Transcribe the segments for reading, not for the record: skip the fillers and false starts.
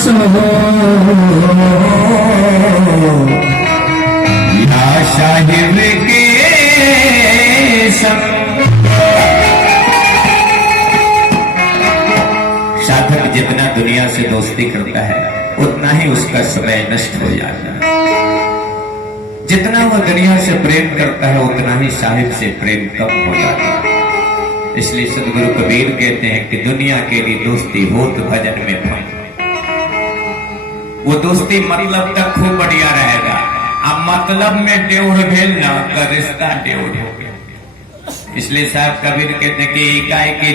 सो या साहिब के साधक जितना दुनिया से दोस्ती करता है उतना ही उसका समय नष्ट हो जाता है। जितना वह दुनिया से प्रेम करता है उतना ही साहिब से प्रेम कम हो जाता है। इसलिए सदगुरु कबीर कहते हैं कि दुनिया के लिए दोस्ती होत भजन में भय। वो दोस्ती मतलब तक खूब बढ़िया रहेगा, अब मतलब में टेढ़ भेल ना का रिश्ता टेढ़ हो गया। इसलिए साहब कबीर कहते हैं कि इकाई के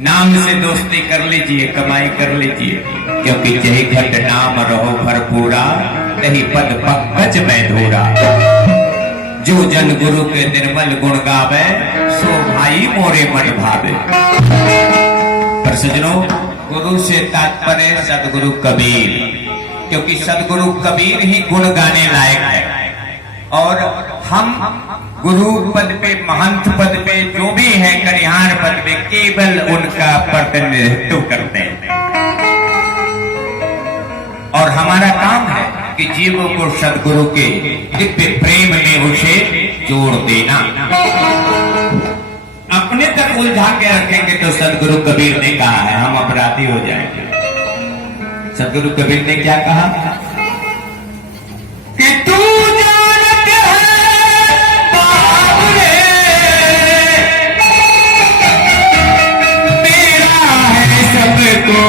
नाम से दोस्ती कर लीजिए, कमाई कर लीजिए, क्योंकि जही घट नाम रहो भरपूरा तही पद पंकज में धूरा। जो जन गुरु के निर्मल गुण गावे सो भाई मोरे मन भावे। पर सजनों, गुरु से तात्पर्य सदगुरु कबीर, क्योंकि सदगुरु कबीर ही गुण गाने लायक है। और हम गुरु पद पे, महंत पद पे, जो भी है करिहान पद पे, केवल उनका प्रतिनिधित्व करते हैं। और हमारा काम है कि जीवों को सदगुरु के दिव्य प्रेम में उसे जोड़ देना। अपने तक उलझा के रखेंगे तो सदगुरु कबीर ने कहा है हम अपराधी हो जाएंगे। सदगुरु कबीर ने क्या कहा कि तू जानत है बाबरे मेरा है सबको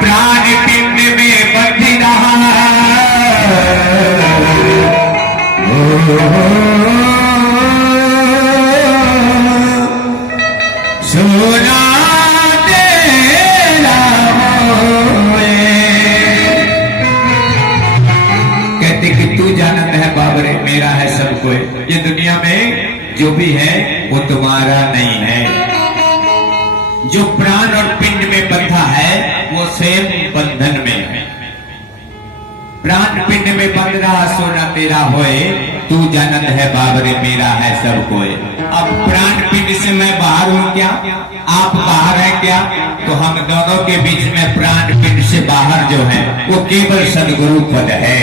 प्राण पिंड में बंध रहा सोना तेरा कहते कि तू जानत है बाबरे मेरा है सब कोई। ये दुनिया में जो भी है वो तुम्हारा नहीं है। जो प्राण और पिंड में बंधा है वो स्वयं बंधन में है। प्राण पिंड में बंध रहा सोना तेरा होए, तू जानत है बाबरे मेरा है सब कोई। अब प्राण पिंड से मैं बाहर हूं क्या, आप बाहर है क्या, तो हम दोनों के बीच में प्राण पिंड से बाहर जो है वो केवल सदगुरु पद है।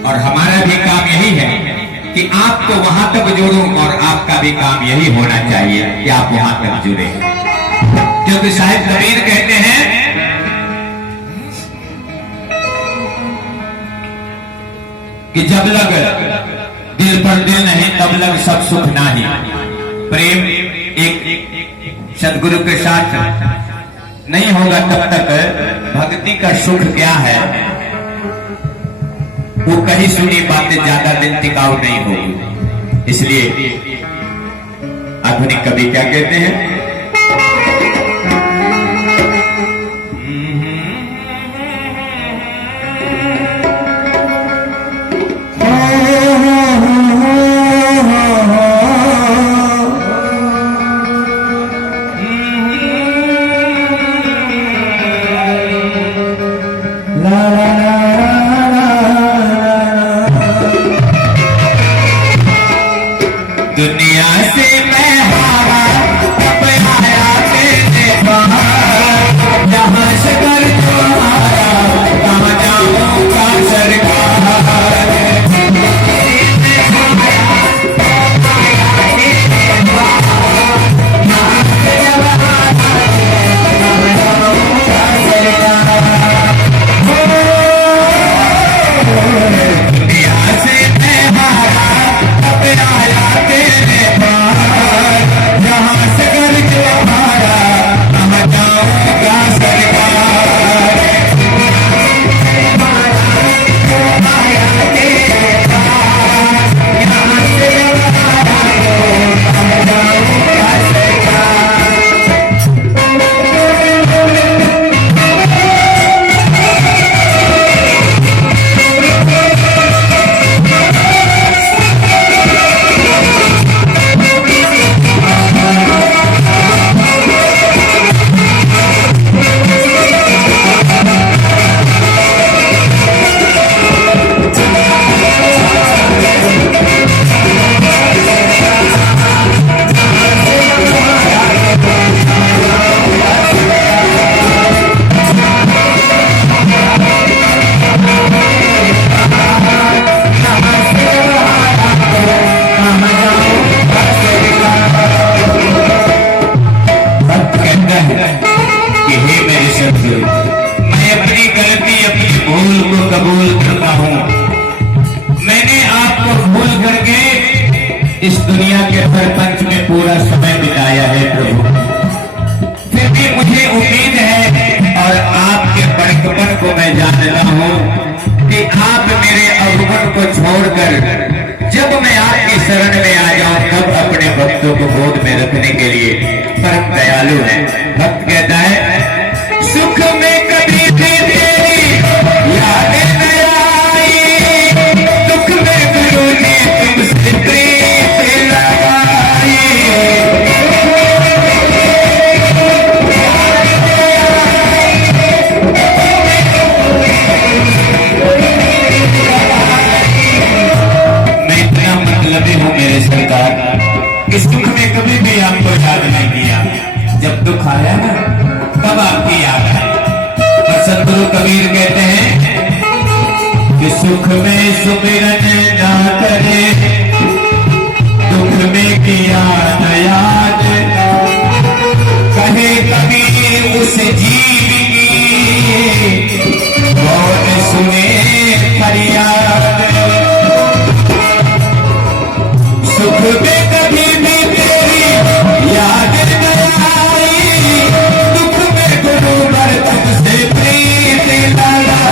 और हमारा भी काम यही है कि आपको वहां तक जोड़ूं, और आपका भी काम यही होना चाहिए कि आप वहां तक जुड़े। क्योंकि साहिब कबीर कहते हैं कि जब लग दिल पर दिल नहीं तब लग सब सुख नाही। प्रेम एक सदगुरु के साथ नहीं होगा तब तक भक्ति का सुख क्या है वो कहीं सुनी बातें ज्यादा दिन टिकाऊ नहीं होगी। इसलिए आधुनिक कवि क्या कहते हैं दुनिया से मैं हारा पूरा समय बिताया है प्रभु, फिर भी मुझे उम्मीद है और आपके बड़कपन को मैं जानता हूँ कि आप मेरे अवगुण को छोड़कर जब मैं आपकी शरण में आ जाऊं तब अपने भक्तों को गोद में रखने के लिए परम दयालु है। भक्त कहता है सुख में कभी भी तेरी याद न आई, दुख में गुरु ने तुमसे प्रीत लगाई। मैं इतना मतलबी हूँ मेरे सरकार, इस दुख में कभी भी आपको याद नहीं किया, जब दुख आया ना तब आपकी याद आई। और सतगुरु कबीर कहते हैं कि सुख में सुमिरन ना करे, दुख में किया न याद, कहे कबीर उस जीव की कौन सुने फरियाद। सुख में कभी भी तेरी याद न आई, दुख में गुरु बर तुमसे प्रीत लगाई।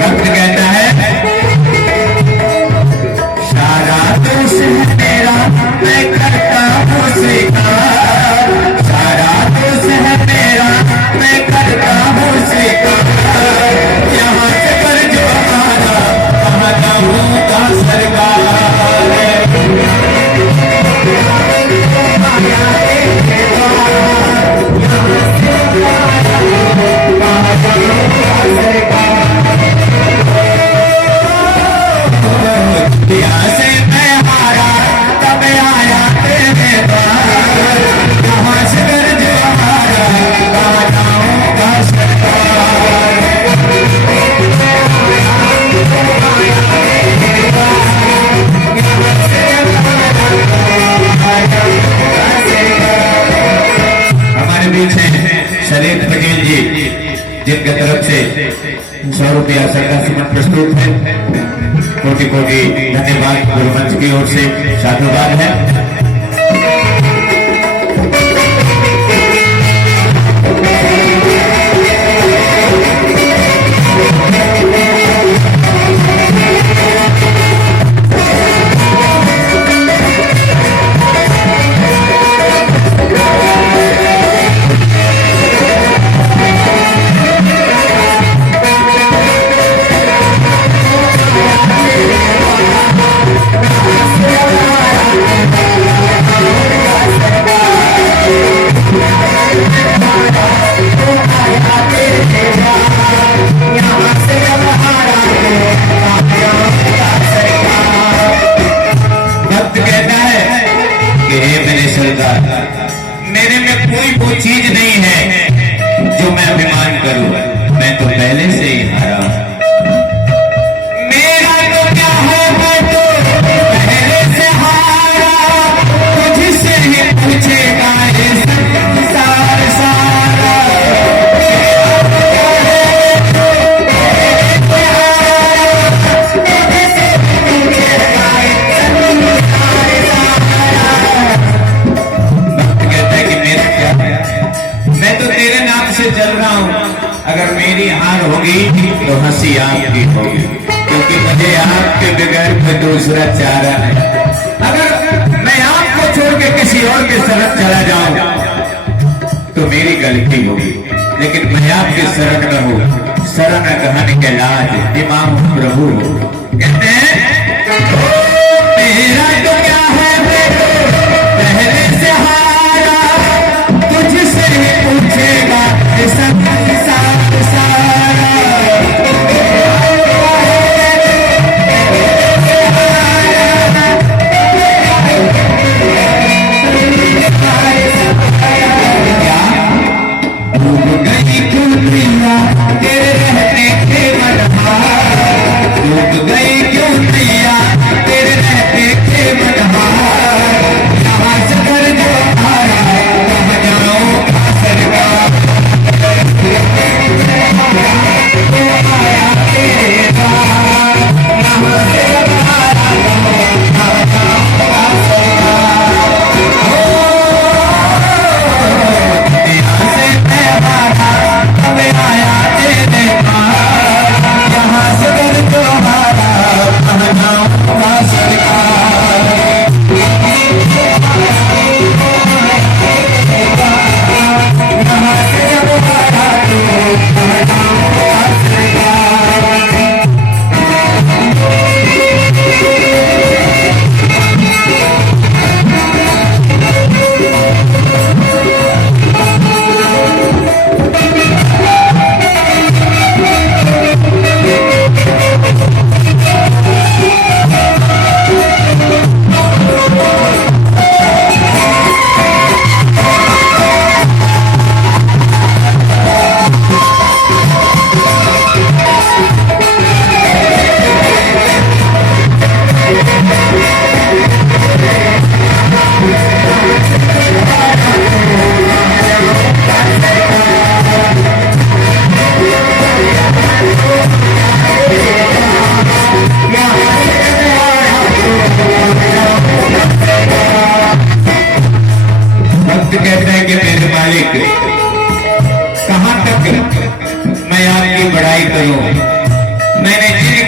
भक्त कहता है सारा दोष है मेरा मैं करता हूँ स्वीकार, सारा दोष है मेरा मैं करता हूँ स्वीकार, यहाँ से कर्ज हमारा कहाँ जाऊँगा सरकार। यहाँ से मैं हारा तब आया तेरे द्वार, यहाँ से कर्ज हमारा कहाँ जाऊँगा सरकार। हमारे बीच हैं शरीफ पटेल जी, जिनके तरफ से 100 रुपया सरकार सुमन प्रस्तुत है। कोटि कोटि धन्यवाद गुरुमंच की ओर से, साधुवाद है। मेरे में कोई वो चीज नहीं है जो मैं अभिमान करूं, मैं तो पहले से ही हारा हूं। मेरा तो क्या है मैं तो पहले से हारा, तुझसे ही पूछेगा ये संसार सारा। मैं तो तेरे नाम से चल रहा हूं, अगर मेरी हार होगी तो हंसी आपकी होगी, क्योंकि मुझे आपके बगैर कोई दूसरा चारा नहीं। अगर मैं आपको छोड़ के किसी और के शरण चला जाऊं तो मेरी गलती होगी, लेकिन मैं आपके शरण में हूं। शरण कहने के लाज इमाम प्रभु कहते हैं मेरा तो क्या है मैं तो पहले से हारा, तुझसे ही पूछेगा ये संसार सारा। डूब गई क्यों नैया तेरे रहने के मनहार, डूब गई क्यों नैया तेरे मैं आपकी बड़ाई करूं। मैंने जिन